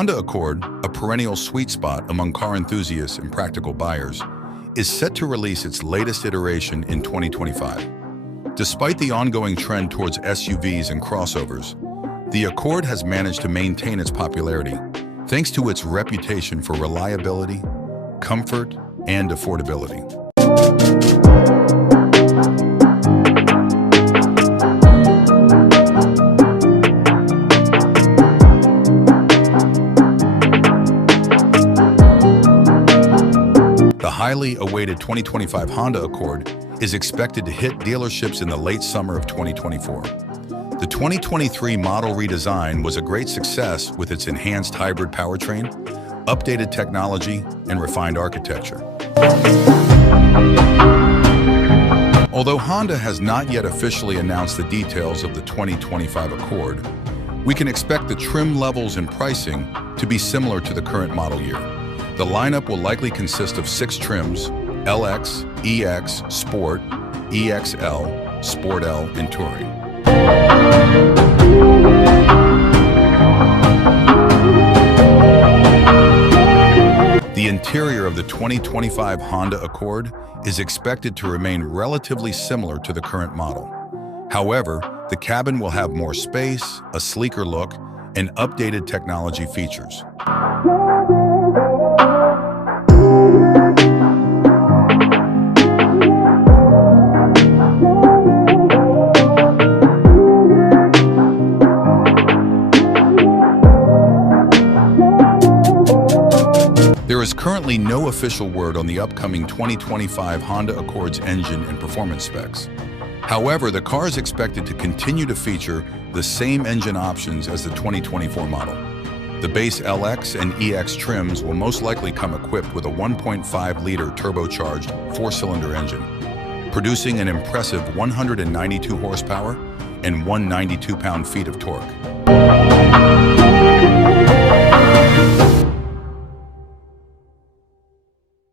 Honda Accord, a perennial sweet spot among car enthusiasts and practical buyers, is set to release its latest iteration in 2025. Despite the ongoing trend towards SUVs and crossovers, the Accord has managed to maintain its popularity thanks to its reputation for reliability, comfort, and affordability. The highly awaited 2025 Honda Accord is expected to hit dealerships in the late summer of 2024. The 2023 model redesign was a great success with its enhanced hybrid powertrain, updated technology, and refined architecture. Although Honda has not yet officially announced the details of the 2025 Accord, we can expect the trim levels and pricing to be similar to the current model year. The lineup will likely consist of 6 trims: LX, EX, Sport, EXL, Sport L, and Touring. The interior of the 2025 Honda Accord is expected to remain relatively similar to the current model. However, the cabin will have more space, a sleeker look, and updated technology features. There is currently no official word on the upcoming 2025 Honda Accord's engine and performance specs. However, the car is expected to continue to feature the same engine options as the 2024 model. The base LX and EX trims will most likely come equipped with a 1.5-liter turbocharged 4-cylinder engine, producing an impressive 192 horsepower and 192 pound-feet of torque.